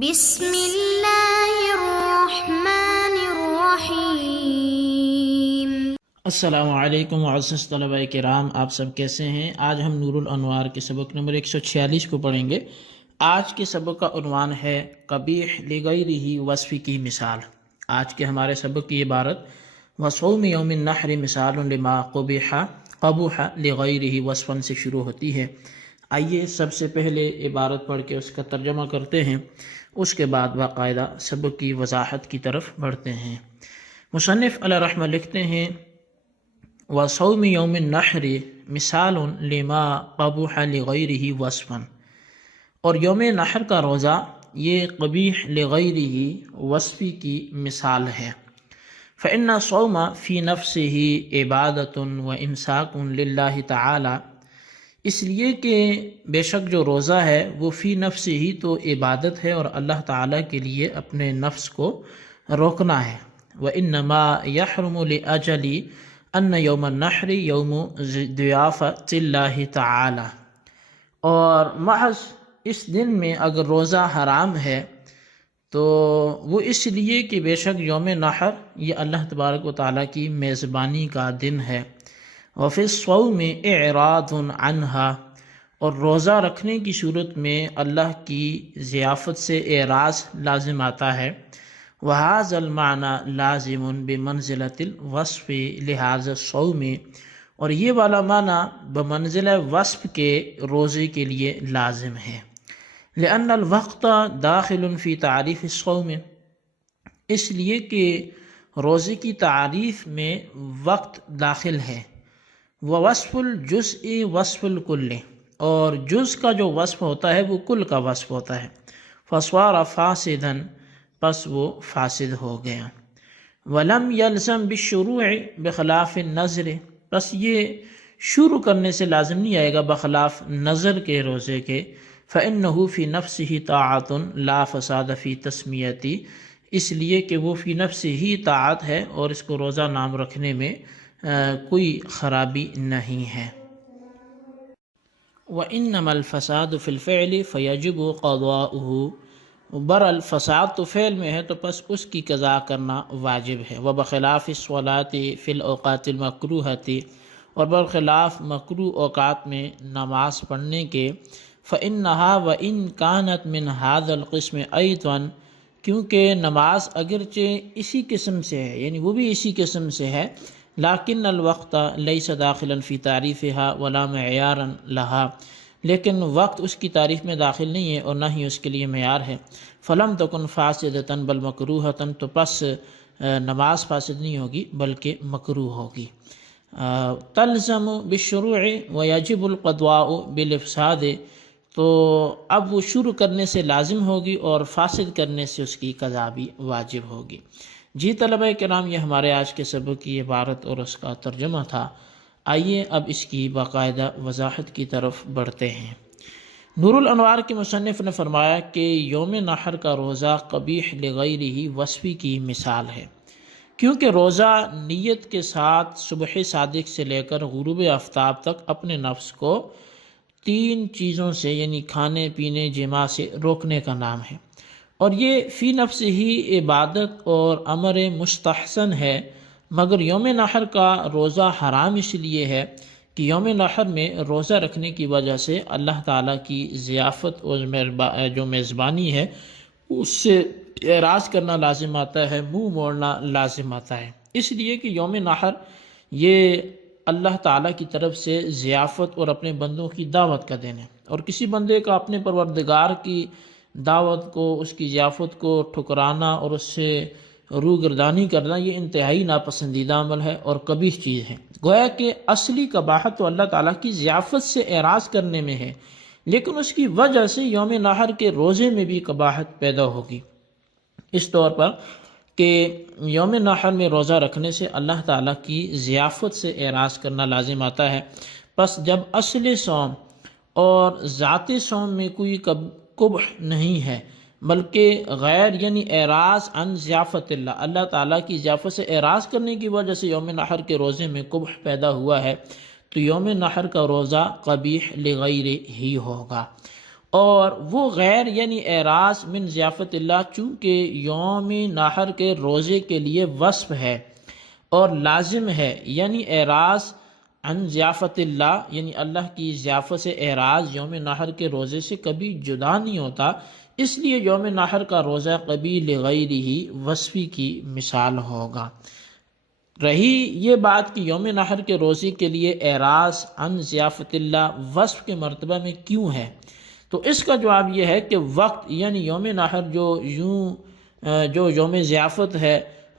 بسم اللہ الرحمن الرحیم۔ السلام علیکم معزز طلبہ کرام، آپ سب کیسے ہیں؟ آج ہم نور الانوار کے سبق نمبر 146 کو پڑھیں گے۔ آج کے سبق کا عنوان ہے قبیح لغیرہ وصف کی مثال۔ آج کے ہمارے سبق کی عبارت وصوم یوم النحر مثال لما قبح لغیرہ وصفا سے شروع ہوتی ہے۔ آئیے سب سے پہلے عبارت پڑھ کے اس کا ترجمہ کرتے ہیں، اس کے بعد باقاعدہ سبق کی وضاحت کی طرف بڑھتے ہیں۔ مصنف علیہ رحمہ لکھتے ہیں وصوم یوم النحر مثال لما قبح لغیرہ وصفا، اور یوم نحر کا روزہ یہ قبیح لغیرہ وصفی کی مثال ہے۔ فإن الصوم فی نفسہ عبادۃ وامساک للہ تعالی، اس لیے کہ بے شک جو روزہ ہے وہ فی نفس ہی تو عبادت ہے اور اللہ تعالیٰ کے لیے اپنے نفس کو روکنا ہے۔ وَإِنَّمَا يَحْرُمُ لِأَجَلِ أَنَّ يَوْمَ النَّحْرِ يَوْمُ ضِيَافَةِ اللَّهِ تَعَالَى، اور محض اس دن میں اگر روزہ حرام ہے تو وہ اس لیے کہ بے شک یوم نحر یہ اللہ تبارک و تعالیٰ کی میزبانی کا دن ہے۔ وفی الصوم اعراض عنہا، اور روزہ رکھنے کی صورت میں اللہ کی ضیافت سے اعراض لازم آتا ہے۔ وہذا المعنی لازم بمنزلۃ الوصف لہذا الصوم، اور یہ والا معنی بمنزلہ وصف کے روزے کے لیے لازم ہے۔ لأن الوقت داخل فی تعریف الصوم، اس لیے کہ روزے کی تعریف میں وقت داخل ہے۔ وصف الجزء وصف الکل، اور جز کا جو وصف ہوتا ہے وہ کل کا وصف ہوتا ہے۔ فصار فاسدا، پس وہ فاسد ہو گیا۔ ولم یلزم بالشروع بخلاف النظر، پس یہ شروع کرنے سے لازم نہیں آئے گا بخلاف نظر کے روزے کے۔ فإنہ فی نفسہ طاعۃ لا فساد فی تسمیتی، اس لیے کہ وہ فی نفس ہی طاعت ہے اور اس کو روزہ نام رکھنے میں کوئی خرابی نہیں ہے۔ وَإِنَّمَا الْفَسَادُ فِي الْفِعْلِ فَيَجِبُ قَضَاؤُهُ، برالفساد تو فعل میں ہے تو پس اس کی قضا کرنا واجب ہے۔ وَبَخِلَافِ الصَّلَاةِ فِي الْأَوْقَاتِ الْمَكْرُوهَةِ، اور برخلاف مکروہ اوقات میں نماز پڑھنے کے۔ فَإِنَّهَا وَإِنْ كَانَتْ مِنْ هَذَا الْقِسْمِ أَيْضًا، کیونکہ نماز اگرچہ اسی قسم سے ہے، یعنی وہ بھی اسی قسم سے ہے، لیکن الوقت لیس داخلا فی تعریفها ولا معیارا لها، لیکن وقت اس کی تعریف میں داخل نہیں ہے اور نہ ہی اس کے لیے معیار ہے۔ فلم تکن فاسدۃ بل مکروہۃ، تو پس نماز فاسد نہیں ہوگی بلکہ مکروہ ہوگی۔ تلزم بالشروع ویجب القضاء بالافساد، تو اب وہ شروع کرنے سے لازم ہوگی اور فاسد کرنے سے اس کی قضا بھی واجب ہوگی۔ جی طلبہ کرام، یہ ہمارے آج کے سبق کی عبارت اور اس کا ترجمہ تھا۔ آئیے اب اس کی باقاعدہ وضاحت کی طرف بڑھتے ہیں۔ نور الانوار کے مصنف نے فرمایا کہ یوم نحر کا روزہ قبیح لغیرہ وصفی کی مثال ہے، کیونکہ روزہ نیت کے ساتھ صبح صادق سے لے کر غروب آفتاب تک اپنے نفس کو 3 چیزوں سے یعنی کھانے پینے جماع سے روکنے کا نام ہے، اور یہ فی نفس ہی عبادت اور امر مستحسن ہے۔ مگر یوم نحر کا روزہ حرام اس لیے ہے کہ یوم نحر میں روزہ رکھنے کی وجہ سے اللہ تعالیٰ کی ضیافت اور جو میزبانی ہے اس سے اعراض کرنا لازم آتا ہے، منہ موڑنا لازم آتا ہے۔ اس لیے کہ یوم نحر یہ اللہ تعالیٰ کی طرف سے ضیافت اور اپنے بندوں کی دعوت کا دن ہے، اور کسی بندے کا اپنے پروردگار کی دعوت کو، اس کی ضیافت کو ٹھکرانا اور اس سے روگردانی کرنا یہ انتہائی ناپسندیدہ عمل ہے اور قبیح چیز ہے۔ گویا کہ اصلی قباحت تو اللہ تعالیٰ کی ضیافت سے اعراض کرنے میں ہے، لیکن اس کی وجہ سے یوم نحر کے روزے میں بھی قباحت پیدا ہوگی، اس طور پر کہ یوم نحر میں روزہ رکھنے سے اللہ تعالیٰ کی ضیافت سے اعراض کرنا لازم آتا ہے۔ پس جب اصل صوم اور ذات صوم میں کوئی قبح نہیں ہے بلکہ غیر یعنی اعراض عن ضیافت اللہ تعالیٰ کی ضیافت سے اعراض کرنے کی وجہ سے یوم نحر کے روزے میں قبح پیدا ہوا ہے، تو یوم نحر کا روزہ قبیح لغیر ہی ہوگا۔ اور وہ غیر یعنی اعراض من ضیافت اللہ چونکہ یوم نحر کے روزے کے لیے وصف ہے اور لازم ہے، یعنی اعراض عن ضیافت اللہ یعنی اللہ کی ضیافت سے اعراض یوم نحر کے روزے سے کبھی جدا نہیں ہوتا، اس لیے یوم نحر کا روزہ کبھی لغیرہ وصفی کی مثال ہوگا۔ رہی یہ بات کہ یوم نحر کے روزے کے لیے اعراض عن ضیافت اللہ وصف کے مرتبہ میں کیوں ہے، تو اس کا جواب یہ ہے کہ وقت یعنی یوم نحر جو یوم ضیافت ہے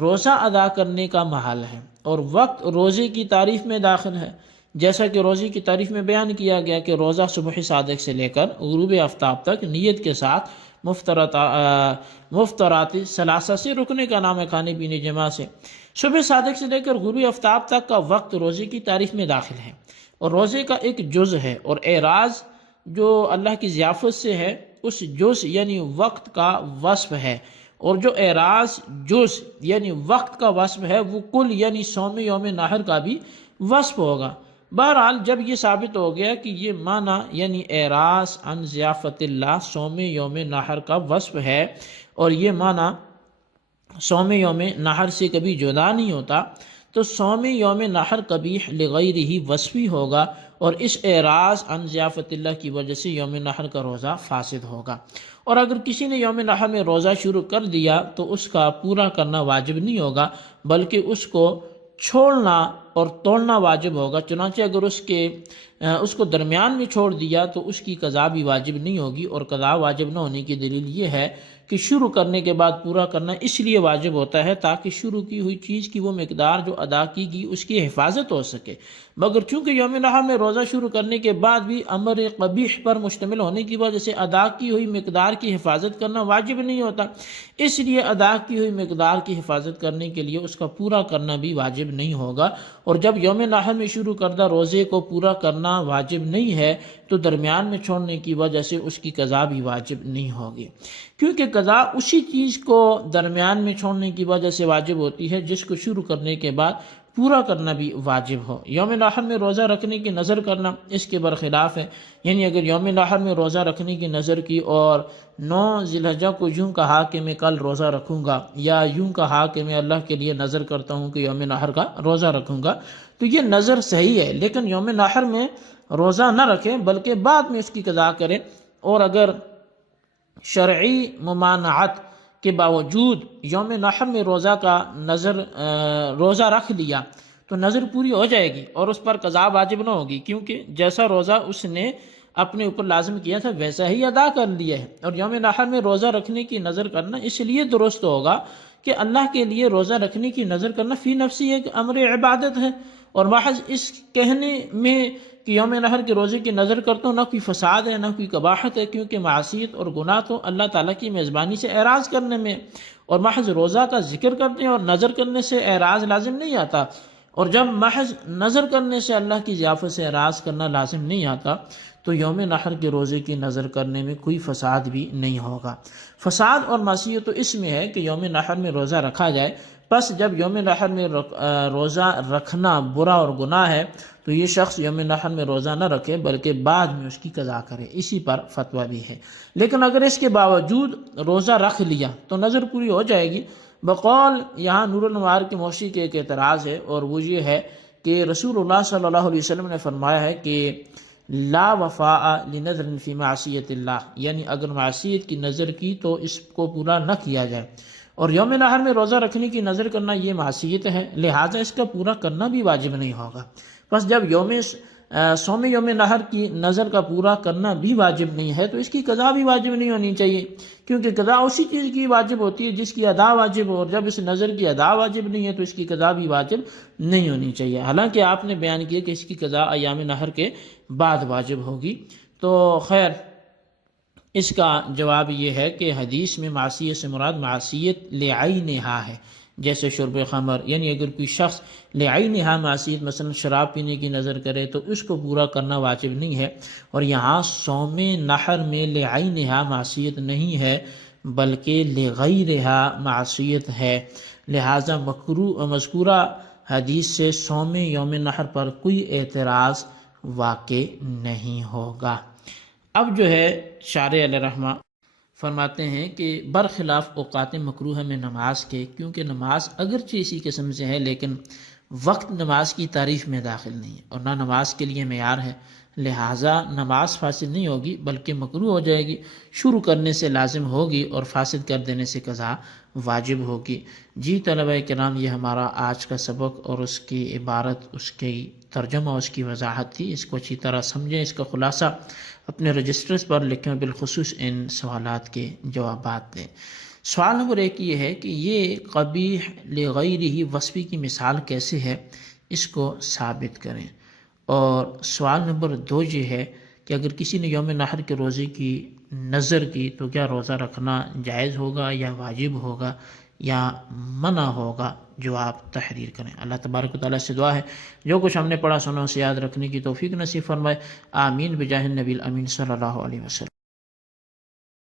روزہ ادا کرنے کا محل ہے، اور وقت روزے کی تعریف میں داخل ہے، جیسا کہ روزے کی تعریف میں بیان کیا گیا کہ روزہ صبح صادق سے لے کر غروب آفتاب تک نیت کے ساتھ مفطرات ثلاثہ سے رکنے کا نام ہے، کھانے پینے جمع سے۔ صبح صادق سے لے کر غروب آفتاب تک کا وقت روزے کی تعریف میں داخل ہے اور روزے کا ایک جز ہے، اور اعراض جو اللہ کی ضیافت سے ہے اس جز یعنی وقت کا وصف ہے، اور جو اعراض جز یعنی وقت کا وصف ہے وہ کل یعنی صوم یوم نحر کا بھی وصف ہوگا۔ بہرحال جب یہ ثابت ہو گیا کہ یہ معنی یعنی اعراض عن ضیافت اللہ صوم یوم نحر کا وصف ہے اور یہ معنی صوم یوم نحر سے کبھی جدا نہیں ہوتا، تو صوم یوم نحر قبیح لغیرہ وصفی ہوگا، اور اس اعراض عن ضیافت اللہ کی وجہ سے یوم نحر کا روزہ فاسد ہوگا۔ اور اگر کسی نے یوم نحر میں روزہ شروع کر دیا تو اس کا پورا کرنا واجب نہیں ہوگا، بلکہ اس کو چھوڑنا اور توڑنا واجب ہوگا۔ چنانچہ اگر اس کو درمیان میں چھوڑ دیا تو اس کی قضا بھی واجب نہیں ہوگی، اور قضا واجب نہ ہونے کی دلیل یہ ہے کہ شروع کرنے کے بعد پورا کرنا اس لیے واجب ہوتا ہے تاکہ شروع کی ہوئی چیز کی وہ مقدار جو ادا کی گئی اس کی حفاظت ہو سکے، مگر چونکہ یوم نحر میں روزہ شروع کرنے کے بعد بھی امر قبیح پر مشتمل ہونے کی وجہ سے ادا کی ہوئی مقدار کی حفاظت کرنا واجب نہیں ہوتا، اس لیے ادا کی ہوئی مقدار کی حفاظت کرنے کے لیے اس کا پورا کرنا بھی واجب نہیں ہوگا۔ اور جب یوم نحر میں شروع کردہ روزے کو پورا کرنا واجب نہیں ہے تو درمیان میں چھوڑنے کی وجہ سے اس کی قضا بھی واجب نہیں ہوگی، کیونکہ قضا اسی چیز کو درمیان میں چھوڑنے کی وجہ سے واجب ہوتی ہے جس کو شروع کرنے کے بعد پورا کرنا بھی واجب ہو۔ یوم نحر میں روزہ رکھنے کی نظر کرنا اس کے برخلاف ہے، یعنی اگر یوم نحر میں روزہ رکھنے کی نظر کی اور 9 ذی الحجہ کو یوں کہا کہ میں کل روزہ رکھوں گا، یا یوں کہا کہ میں اللہ کے لیے نظر کرتا ہوں کہ یوم نحر کا روزہ رکھوں گا، تو یہ نظر صحیح ہے، لیکن یوم نحر میں روزہ نہ رکھیں بلکہ بعد میں اس کی قضا کریں۔ اور اگر شرعی ممانعت کے باوجود یوم نحر میں روزہ رکھ لیا تو نظر پوری ہو جائے گی اور اس پر قضا واجب نہ ہوگی، کیونکہ جیسا روزہ اس نے اپنے اوپر لازم کیا تھا ویسا ہی ادا کر لیا ہے۔ اور یوم نحر میں روزہ رکھنے کی نظر کرنا اس لیے درست ہوگا کہ اللہ کے لیے روزہ رکھنے کی نظر کرنا فی نفسی ایک امر عبادت ہے، اور محض اس کہنے میں کہ یوم نحر کے روزے کی نظر کرتا ہوں نہ کوئی فساد ہے نہ کوئی قباحت ہے، کیونکہ معصیت اور گناہ تو اللہ تعالیٰ کی میزبانی سے اعراض کرنے میں، اور محض روزہ کا ذکر کرنے اور نظر کرنے سے اعراض لازم نہیں آتا، اور جب محض نظر کرنے سے اللہ کی ضیافت سے اعراض کرنا لازم نہیں آتا تو یوم نحر کے روزے کی نظر کرنے میں کوئی فساد بھی نہیں ہوگا۔ فساد اور معصیت تو اس میں ہے کہ یوم نحر میں روزہ رکھا جائے، پس جب یوم نحر میں روزہ رکھنا برا اور گناہ ہے تو یہ شخص یوم نحر میں روزہ نہ رکھے بلکہ بعد میں اس کی قضا کرے، اسی پر فتویٰ بھی ہے۔ لیکن اگر اس کے باوجود روزہ رکھ لیا تو نظر پوری ہو جائے گی۔ بقول یہاں نور الانوار کے موشی کے ایک اعتراض ہے، اور وہ یہ ہے کہ رسول اللہ صلی اللہ علیہ وسلم نے فرمایا ہے کہ لا وفاء لنذر فی معصیت اللہ، یعنی اگر معصیت کی نظر کی تو اس کو پورا نہ کیا جائے، اور یوم نحر میں روزہ رکھنے کی نظر کرنا یہ معصیت ہے، لہٰذا اس کا پورا کرنا بھی واجب نہیں ہوگا۔ بس جب صوم یوم نحر کی نظر کا پورا کرنا بھی واجب نہیں ہے تو اس کی قضا بھی واجب نہیں ہونی چاہیے، کیونکہ قضا اسی چیز کی واجب ہوتی ہے جس کی ادا واجب ہو، اور جب اس نظر کی ادا واجب نہیں ہے تو اس کی قضا بھی واجب نہیں ہونی چاہیے، حالانکہ آپ نے بیان کیا کہ اس کی قضا ایام نحر کے بعد واجب ہوگی۔ تو خیر اس کا جواب یہ ہے کہ حدیث میں معصیت سے مراد معصیت لعینہا ہے، جیسے شرب خمر، یعنی اگر کوئی شخص لعینہا معصیت مثلا شراب پینے کی نظر کرے تو اس کو پورا کرنا واجب نہیں ہے، اور یہاں صوم نحر میں لعینہا معصیت نہیں ہے بلکہ لغیرہا معصیت ہے، لہذا مذکورہ حدیث سے صوم یوم نحر پر کوئی اعتراض واقع نہیں ہوگا۔ اب جو ہے شارح علیہ رحمہ فرماتے ہیں کہ برخلاف اوقات مکروہ میں نماز کے، کیونکہ نماز اگرچہ اسی قسم سے ہے لیکن وقت نماز کی تعریف میں داخل نہیں ہے اور نہ نماز کے لیے معیار ہے، لہٰذا نماز فاسد نہیں ہوگی بلکہ مکروہ ہو جائے گی، شروع کرنے سے لازم ہوگی اور فاسد کر دینے سے قضا واجب ہوگی۔ جی طلبہ کرام، یہ ہمارا آج کا سبق اور اس کی عبارت، اس کی ترجمہ، اس کی وضاحت تھی۔ اس کو اچھی طرح سمجھیں، اس کا خلاصہ اپنے رجسٹرز پر لکھیں اور بالخصوص ان سوالات کے جوابات دیں۔ سوال نمبر 1 یہ ہے کہ یہ قبیح لغیرہ وصفی کی مثال کیسے ہے، اس کو ثابت کریں۔ اور سوال نمبر 2 یہ ہے کہ اگر کسی نے یوم نحر کے روزے کی نظر کی تو کیا روزہ رکھنا جائز ہوگا یا واجب ہوگا یا منع ہوگا؟ جواب تحریر کریں۔ اللہ تبارک و تعالیٰ سے دعا ہے جو کچھ ہم نے پڑھا سنا اسے یاد رکھنے کی توفیق نصیب فرمائے۔ آمین بجاہ النبی الامین صلی اللہ علیہ وسلم۔